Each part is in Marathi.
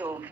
हो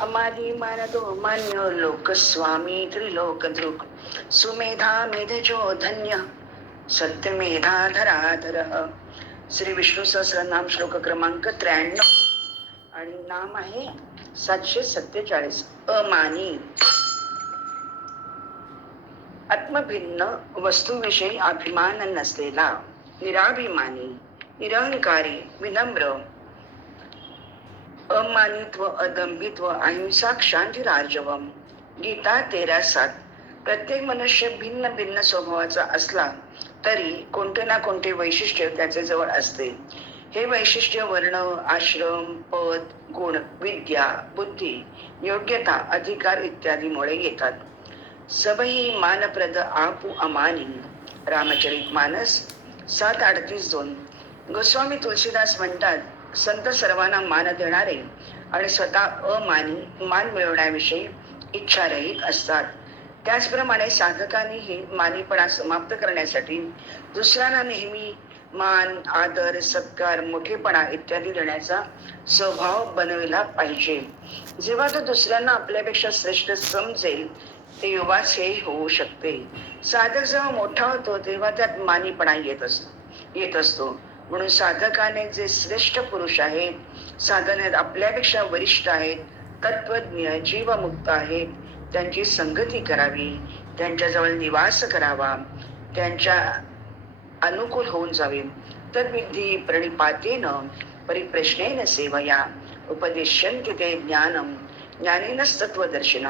अमादी मानदो मान्य लोक स्वामी त्रिलोक सुमेधा मेधजो धन्य. सत्यमेधा धराधर. श्री विष्णू सहस्रनाम श्लोक क्रमांक त्र्याण्णव. आणि नाम आहे सातशे सत्तेचाळीस. अमानी. आत्मभिन्न वस्तूविषयी अभिमान नसलेला. निराभिमानी निरंकारी विनम्र अमानित्व अदंभित्व अहिंसा क्षांती राजवम. गीता तेरा सात. प्रत्येक मनुष्य भिन्न भिन्न स्वभावाचा असला तरी कोणते ना कोणते वैशिष्ट्य त्याचे जवळ असते. हे वैशिष्ट्य वर्ण आश्रम पद गुण विद्या बुद्धी योग्यता अधिकार इत्यादीमुळे येतात. सबही मानप्रद आपू अमानी. रामचरित मानस सात अडतीस दोन. गोस्वामी तुलसीदास म्हणतात संत सर्वांना मान देणारे आणि स्वतः अमानी मान मिळवण्याविषयी इच्छारहित असतात. त्याचप्रमाणे साधकांनीही मानीपणा समाप्त करण्यासाठी दुसऱ्यांना नेहमी मान आदर सत्कार मोठेपणा इत्यादी देण्याचा स्वभाव बनविला पाहिजे. जेव्हा तो दुसऱ्यांना आपल्यापेक्षा श्रेष्ठ समजेल तेव्हाच हे होऊ शकते. साधक जेव्हा मोठा होतो तेव्हा त्यात मानीपणा येत असतो येत असतो. म्हणून साधकाने जे श्रेष्ठ पुरुष आहेत साधने आपल्यापेक्षा वरिष्ठ आहेत तत्वज्ञ जीवमुक्त आहेत त्यांची संगती करावी त्यांच्याजवळ निवास करावा त्यांच्या अनुकूल होऊन जावे. तद्विधी प्रणिपातेन परिप्रश्नेन सेवया उपदिश्यन्ति ते ज्ञानम ज्ञानेनस्तत्वदर्शिन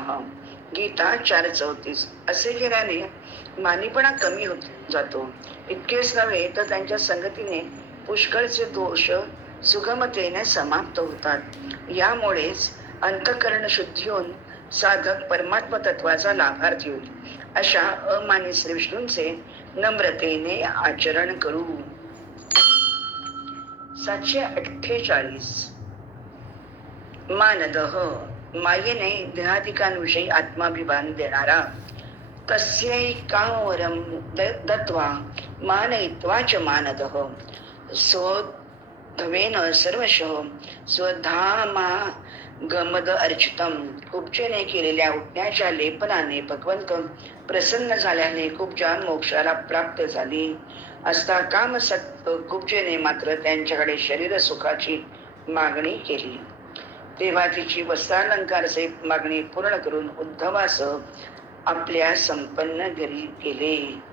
गीता चार चौतीस. असे केल्याने मानीपणा कमी होत जातो. इतकेच नव्हे तर त्यांच्या संगतीने पुष्कळचे दोष सुगमतेने समाप्त होतात. यामुळेच अंतकरण शुद्धी होऊन साधक परमात्म तत्वाचा लाभार्थी होईल. अशा अमान्य श्री विष्णूंचे नम्रतेने आचरण करू. सातशे अठ्ठेचाळीस. मानदह मायेने देहाधिकांविषयी आत्माभिमान देणारा तस्यैकावरम द- दत्वा मानयित्वा च मानदः. स्वधवेन सर्वशः स्वधामा गमद अर्चितम. कुपचेने केलेल्या उठण्याच्या लेपनाने भगवंत प्रसन्न झाल्याने कुब्जा मोक्षाला प्राप्त झाली. असता कामसक्त कुपचेने मात्र त्यांच्याकडे शरीर सुखाची मागणी केली. तेव्हा तिची वस्त्रालंकार मागणी पूर्ण करून उद्धवास आपल्या संपन्न घरी गेले.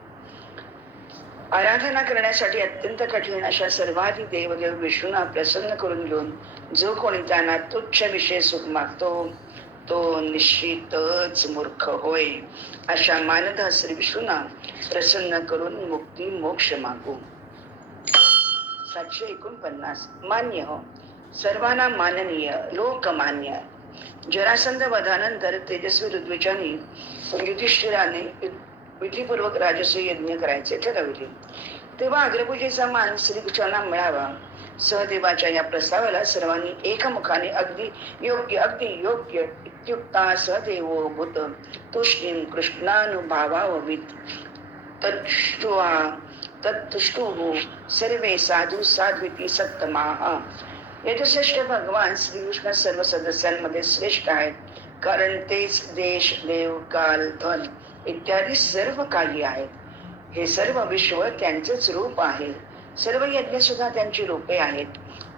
आराधना करण्यासाठी अत्यंत कठीण अशा सर्वाधी देवदेव विष्णूंना प्रसन्न करून घेऊन जो कोणी त्यांना तुच्छ विषय सुख मागतो तो निश्चितच मूर्ख होय अशा मानद श्री विष्णूंना प्रसन्न करून मुक्ती मोक्ष मागू. सातशे एकोणपन्नास मान्य हो. सर्वांना माननीय लोकमान्य. जरासंध वधानंतर तेजस्वी ऋद्विजाने युधिष्ठिराने विधीपूर्वक राजसूय यज्ञ करायचे ठरवले तेव्हा अग्रपूजेचा मान श्रीकृष्णांना मिळावा. सहदेवाच्या या प्रस्तावाला सर्वांनी एकमुखाने अगदी योग्य अगदी योग्य इत्युक्ता सहदेव भूत तुष्णीम कृष्णानुभावावित तत्ष्टुवा तत्तुष्टुः सर्वे साधू साध्विती सत्तमाः यजुश्रेष्ठ भगवान श्रीकृष्ण सर्व सदस्यांमध्ये श्रेष्ठ आहेत. कारण तेच देश देव काल धन इत्यादी सर्व काही आहेत. हे सर्व विश्व त्यांचेच रूप आहे. सर्व यज्ञ सुद्धा त्यांची रूपे आहेत.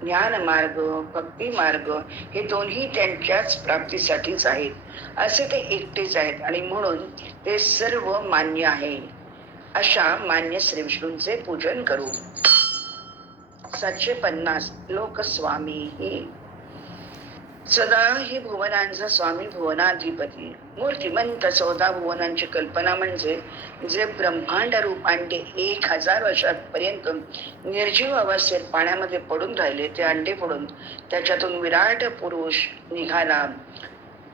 ज्ञान मार्ग भक्ती मार्ग हे दोन्ही त्यांच्याच प्राप्तीसाठीच आहेत. असे ते एकटेच आहेत आणि म्हणून ते सर्व मान्य आहे. अशा मान्य श्री विष्णूंचे पूजन करू. सातशे पन्नास लोकस्वामी ही सदा हे भुवनांचा स्वामी भुवनाधिपती. मूर्तिमंत चौदा भुवनांची कल्पना म्हणजे जे ब्रह्मांड रूप अंडे एक हजार वर्षापर्यंत निर्जीव अवस्थेत पाण्यामध्ये पडून राहिले ते अंडे पडून त्याच्यातून विराट पुरुष निघाला.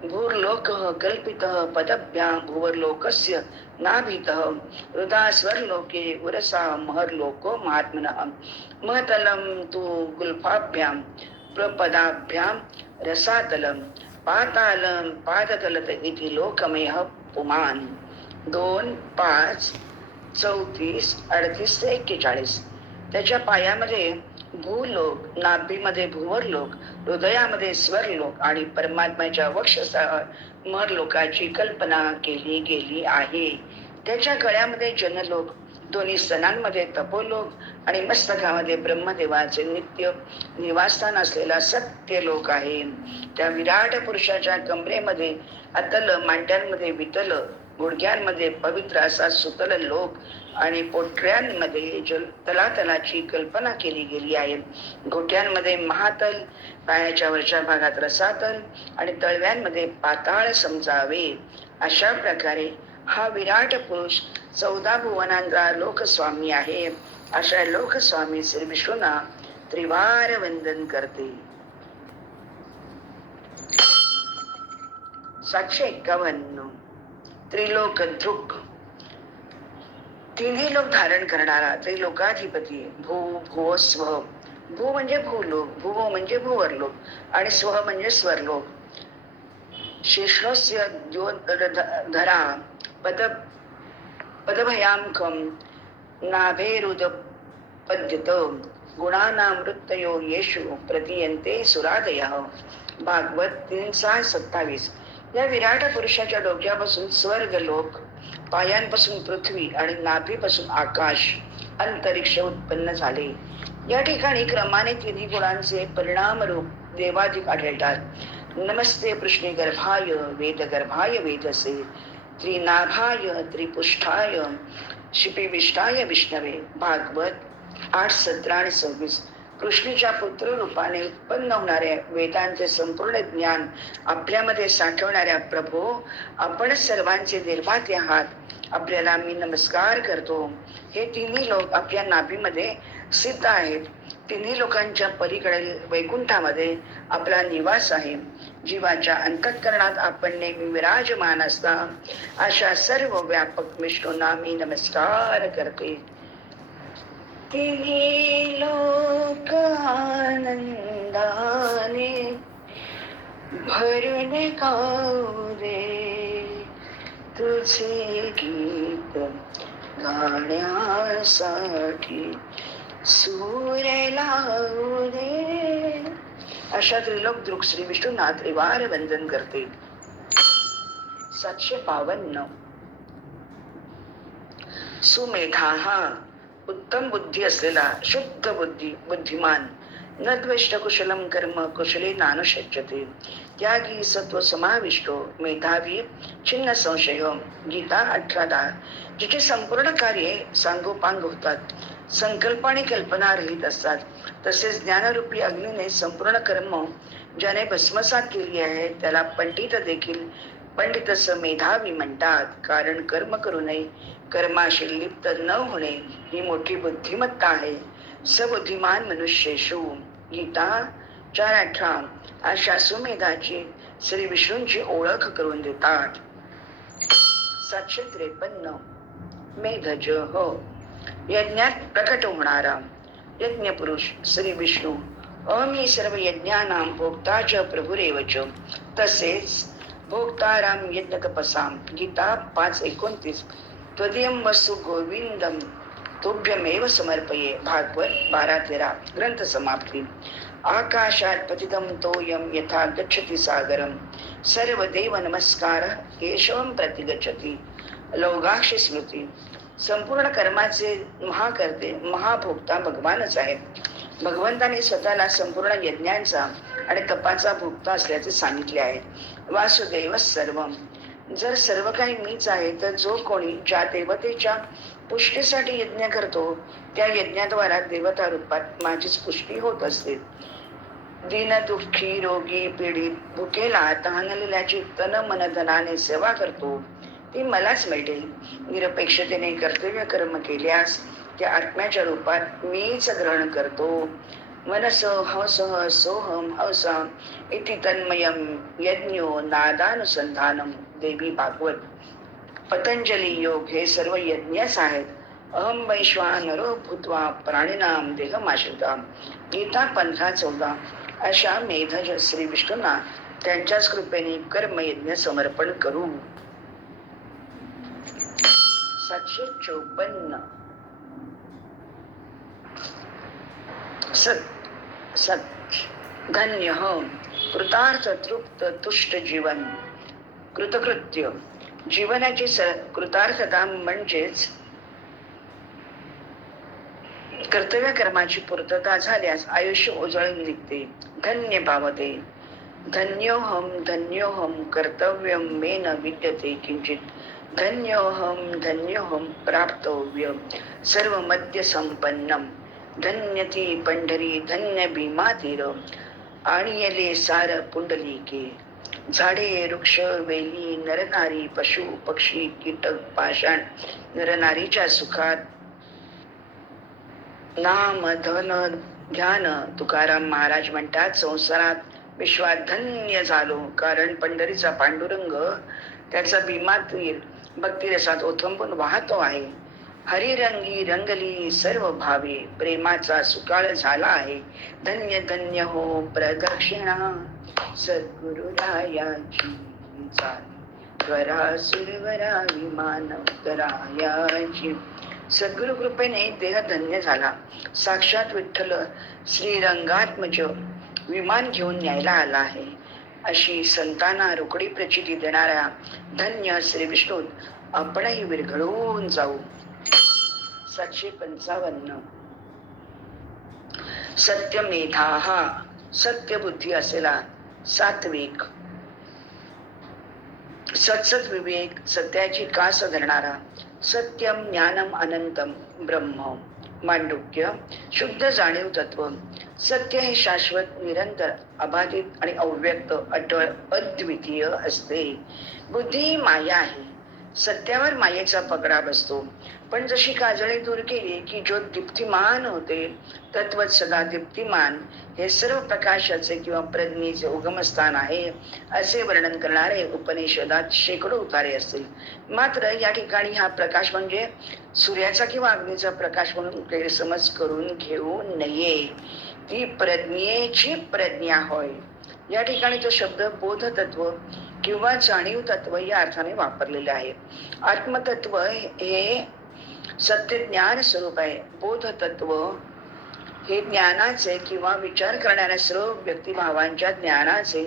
भूर्लोक कल्पित पदभ्या भुवरलोकस्य नाभित हृदा स्वरलोके उरसा महर्लोको महात्मन महतलं तु गुल्फाभ्यां प्रपदाभ्याम रसातलम पातालम पादतलत इति लोकमेह पुमान. दोन पाच चौतीस अडतीस ते एक्केचाळीस. त्याच्या पायामध्ये भूलोक नाभीमध्ये भुवर लोक हृदयामध्ये स्वर लोक आणि परमात्म्याच्या वक्षस्थळावर मर लोकाची कल्पना केली गेली आहे. त्याच्या गळ्यामध्ये जनलोक दोन्ही सणांमध्ये तपोलोक आणि मस्तकामध्ये ब्रह्मदेवाचे नित्य निवासस्थान असलेला सत्य लोक आहे. त्या विराट पुरुषाच्या कमरेमध्ये अतल मांड्यांमध्ये वितल गुडघ्यांमध्ये पवित्र असा सुतल लोक आणि पोटऱ्यांमध्ये जल तलातलाची कल्पना केली गेली आहे. घोट्यांमध्ये महातल पायाच्या वरच्या भागात रसातल आणि तळव्यांमध्ये पाताळ समजावे. अशा प्रकारे हा विराट पुरुष चौदा भुवनांचा लोकस्वामी आहे. अशा लोकस्वामी श्री विष्णूंना त्रिवार वंदन करते. सातशे एक्कावन्न. त्रिलोक दृक तिन्ही लोक धारण करणारा त्रिलोकाधिपती भू भू स्व. भू म्हणजे भूलोक भूव म्हणजे भूवरलोक आणि स्व म्हणजे स्वरलोक. शिष्णस्य धरा. पद पदभयामकम नाभेरुद पद्यत गुणानामृतयो येशु प्रतियंते सुरादय भागवत तीन सहा सत्तावीस. या विराट पुरुषाच्या डोक्यापासून स्वर्ग लोक पायांपासून पृथ्वी आणि नाभीपासून आकाश अंतरिक्ष उत्पन्न झाले. या ठिकाणी क्रमाने तिन्ही गुणांचे परिणाम रूप देवाधिक आढळतात. नमस्ते पृष्णे गर्भाय वेद गर्भाय वेदसे. त्रिनाभाय त्रिपुष्ठाय शिपिविष्टाय विष्णवे भागवत आठ सतरा आणि सव्वीस. कृष्णीच्या पुत्र रूपाने उत्पन्न होणाऱ्या वेदांचे संपूर्ण ज्ञान आपल्यामध्ये साठवणाऱ्या प्रभो आपण सर्वांचे निर्माते आहात. आपल्याला मी नमस्कार करतो. हे तिन्ही लोक आपल्या नाभीमध्ये सिद्ध आहेत. तिन्ही लोकांच्या पलीकडील वैकुंठामध्ये आपला निवास आहे. जीवाच्या अंतःकरणात आपण नेहमी विराजमान असता. अशा सर्व व्यापक विष्णूंना मी नमस्कार करते. तिन्ही लोक आनंदाने भरून गाऊ दे. तुझे गीत गाण्यासाठी सूर लावू दे. अशा त्रिलोक दृक श्री विष्णूंना त्रिवार वंदन करते. सातशे बावन्न. सुमेधा हा उत्तम बुद्धी असलेला शुद्ध बुद्धी बुद्धिमान नद्वेष्ट कुशलम कर्म कुशले नानुशच्यते त्यागी सत्व समाविष्टो मेधावी छिन्न संशय गीता अठरा दहा. जिचे संपूर्ण कार्ये सांगोपांग होतात. संकल्प आणि कल्पना रहित असतात. तसेच ज्ञानरूपी अग्नीने संपूर्ण कर्म ज्याने भस्मसात केली आहे त्याला पंडित देखील पंडित मेधावी म्हणतात. कारण कर्म करू नये कर्माशी लिप्त न होणे ही मोठी बुद्धिमत्ता आहे. सबुद्धिमान मनुष्येशु गीता चार अठरा अशा सुमेधाची श्री विष्णूंची ओळख करून देतात. सातशे त्रेपन्न. मेधज हो. यज्ञात प्रकट होणारा. यज्ञ पुरुष श्री विष्णू अमी सर्व यज्ञानाम प्रभुरेव च. तसेच भोक्ताराम यज्ञ कपसाम गीता पाच एकोणतीस. त्वदीयम वस्तु गोविंदम तुभ्यमेव समर्पये भागवत बारा तेरा. ग्रंथ समाप्ती. आकाशात पतितम तोयम यथा गच्छति सागरम सर्व देव नमस्कार केशवम प्रतिगच्छति लौगाक्षी स्मृती. संपूर्ण कर्माचे महाकर्ते महाभोक्ता भगवानच आहेत. भगवंताने स्वतःला संपूर्ण यज्ञांचा आणि तपाचा भोक्ता असल्याचे सांगितले आहे. वासुदैव सर्व जर सर्व काही मीच आहे तर जो कोणी ज्या देवतेच्या पुष्टीसाठी यज्ञ करतो त्या यज्ञाद्वारा देवता रूपात माझीच पुष्टी होत असते. दीन दुःखी रोगी पीडित भुकेला तहानलेल्याची तन मनधनाने सेवा करतो. ती मलाच मिळेल. निरपेक्षतेने कर्तव्य कर्म केल्यास त्या आत्म्याच्या रूपात मीच ग्रहण करतो. मनस हस सोहम हस इति तन्मयम यज्ञो नादानुसंधानम देवी भागवत. पतंजली योग हे सर्व यज्ञच आहेत. अहम वैश्वानरो भूत्वा प्राणीनाम देहमाश्रिता. गीता पंधरा चौदा. अशा मेधज श्री विष्णूंना त्यांच्याच कृपेने कर्मयज्ञ समर्पण करू. सातशे चौपन्न. सत सत. धन्य हो. कृतार्थ तृप्त तुष्ट जीवन. कृतकृत्य. जीवनाची स कृतार्थता म्हणजेच कर्तव्य कर्माची पूर्तता झाल्यास आयुष्य उजळून निघते. धन्य पावते धन्योहम धन्योहम कर्तव्य मेन विद्यते किंचित. धन्योहम धन्योहम प्राप्तव्य सर्व मध्य संपन्नम धन्य ती पंढरी धन्य भीमा तीर सार पुंडलिके। झाडे वृक्ष वेली नरनारी पशु पक्षी कीटक पाषाण नरनारीच्या सुखात नाम धन ध्यान तुकाराम महाराज म्हणतात संसारात विश्वात धन्य झालो कारण पंढरीचा पांडुरंग त्याचा भीमा तीर भक्तिरसात ओथंबून वाहतो आहे. हरिरंगी रंगली सर्व भावे प्रेमाचा सुकाळ झाला आहे. धन्य धन्य हो प्रदक्षिणा. सद्गुरुरायाची करा सुरवरा विमान करायाची. सद्गुरु कृपेने देह धन्य झाला. साक्षात विठ्ठल श्रीरंगात्मज विमान घेऊन न्यायला आला आहे. अशी संतांना रोकडी प्रचिती देणाऱ्या धन्य श्री विष्णू आपणही विरघळून जाऊ. सातशे पंचावन्न. सत्यमेधा हा सत्यबुद्धी असलेला सात्विक. सत्सत विवेक सत्याची कास धरणारा सत्यम ज्ञानम अनंतम ब्रह्म. मांडुक्य शुद्ध जाणीव तत्व सत्य हे शाश्वत निरंतर अबाधित आणि अव्यक्त अटळ अद्वितीय असते. बुद्धी ही माया आहे. सत्यावर मायेचा पगडा बसतो. पण जशी काजळी दूर केली की ज्योत दीप्तिमान होते तत्वत सदा दीप्तिमान. हे सर्व प्रकाशाचे किंवा प्रज्ञेचे उगमस्थान आहे असे वर्णन करणारे उपनिषदात शेकडो उतारे असतील. मात्र या ठिकाणी हा प्रकाश म्हणजे सूर्याचा किंवा अग्नीचा प्रकाश म्हणून गैरसमज करून घेऊ नये. ती प्रज्ञेची प्रज्ञा होय. या ठिकाणी तो शब्द बोध तत्व किंवा जाणीव तत्व या अर्थाने वापरलेले आहे. आत्मतत्व हे सत्य ज्ञान स्वरूप आहे. बोध तत्व हे ज्ञानाचे किंवा विचार करणाऱ्या सर्व व्यक्तिभावांच्या ज्ञानाचे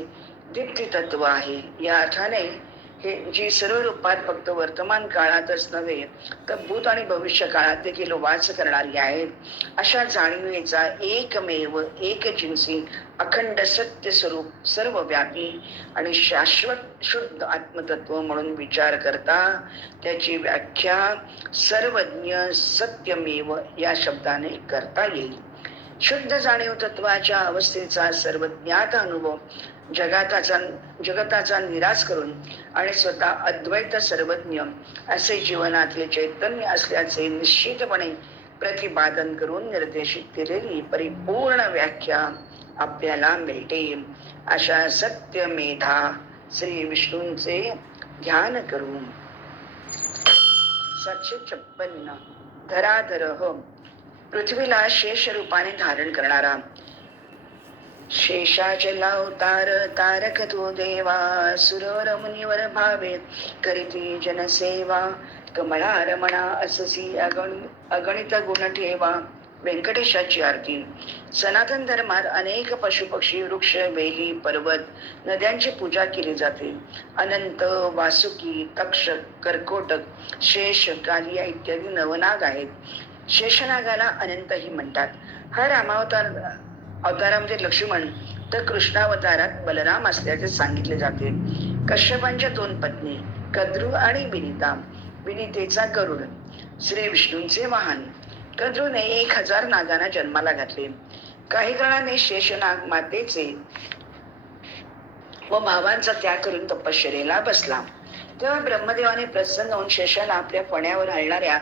दीप्ती तत्व आहे. या अर्थाने हे जी सर्व रूपात फक्त वर्तमान काळातच नव्हे तर भूत आणि भविष्य काळात देखील वास करणारी आहेत. अशा जाणीवेचा एकमेव एक जिन्सी अखंड सत्य स्वरूप सर्व व्यापी आणि शाश्वत शुद्ध आत्मतत्व म्हणून विचार करता त्याची व्याख्या सर्वज्ञ सत्यमेव या शब्दाने करता येईल. शुद्ध जाणीव तत्वाच्या अवस्थेचा सर्वज्ञात अनुभव जगाताचा जगताचा निराश करून आणि स्वतः अद्वैत सर्वज्ञ असे जीवनातले चैतन्य असल्याचे निश्चितपणे प्रतिपादन करून निर्देशित केलेली परिपूर्ण व्याख्या आपल्याला मिळते. अशा सत्य मेधा श्री विष्णूंचे ध्यान करू सातशे छप्पन्न धराधर हो. पृथ्वीला शेष रूपाने धारण करणारा शेषाचला अवतार तारक तो देवा सुरवर मुनिवर भावे करीती जनसेवा कमळा रमणा अससी अगण अगणित गुण ठेवा व्यंकटेशाची आरती. सनातन धर्मात अनेक पशुपक्षी वृक्ष वेली पर्वत नद्यांची पूजा केली जाते. अनंत वासुकी तक्षक कर्कोटक शेष कालिया इत्यादी नवनाग आहेत. शेषनागाला अनंतही म्हणतात. हा रामावतार अवतारामध्ये लक्ष्मण तर कृष्णावतारात बलराम असल्याचे सांगितले जाते. कश्यपांच्या दोन पत्नी कद्रू आणि विनिता विनितेचा गरुड श्री विष्णूंचे वाहन कद्रूने एक हजार नागांना जन्माला घातले. काही काळाने शेषनाग मातेचे व भावांचा त्याग करून तपश्चर्येला बसला. तेव्हा ब्रह्मदेवाने प्रसन्न होऊन शेषाला आपल्या पण्यावर हलणाऱ्या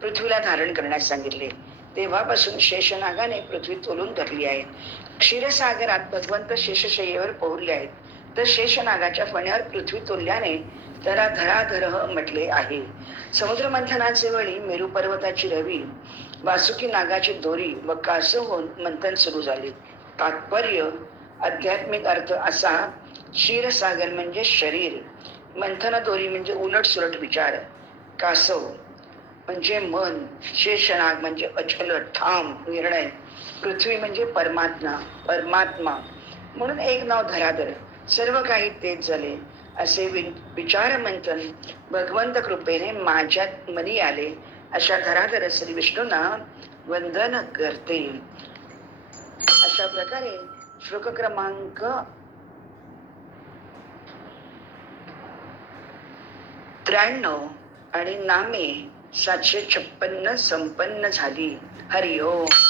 पृथ्वीला धारण करण्यास सांगितले. तेव्हापासून शेषनागाने पृथ्वी तोलून धरली आहे. क्षीरसागरात भगवंत शेषशय्येवर पोहरले आहेत. तर शेषनागाच्या फण्यावर पृथ्वी तोलल्याने त्याला धराधरह म्हटले आहे. समुद्र मंथनाचे वेळी मेरू पर्वताची रवी वासुकी नागाची दोरी व कासव होऊन मंथन सुरू झाले. तात्पर्य आध्यात्मिक अर्थ असा क्षीरसागर म्हणजे शरीर मंथन दोरी म्हणजे उलट सुलट विचार कासव. म्हणजे मन शेषनाग म्हणजे अचल ठाम निर्णय. पृथ्वी म्हणजे परमात्मा परमात्मा. म्हणून एक नाव धराधर. सर्व काही तेच झाले. असे वि- विचारमंथन भगवंत कृपेने माझ्यात मनी आले. अशा धराधर श्री विष्णूंना वंदन करते. अशा प्रकारे श्लोक क्रमांक त्र्याण्णव आणि नामे सातशे छप्पन्न संपन्न झाली. हरिओम.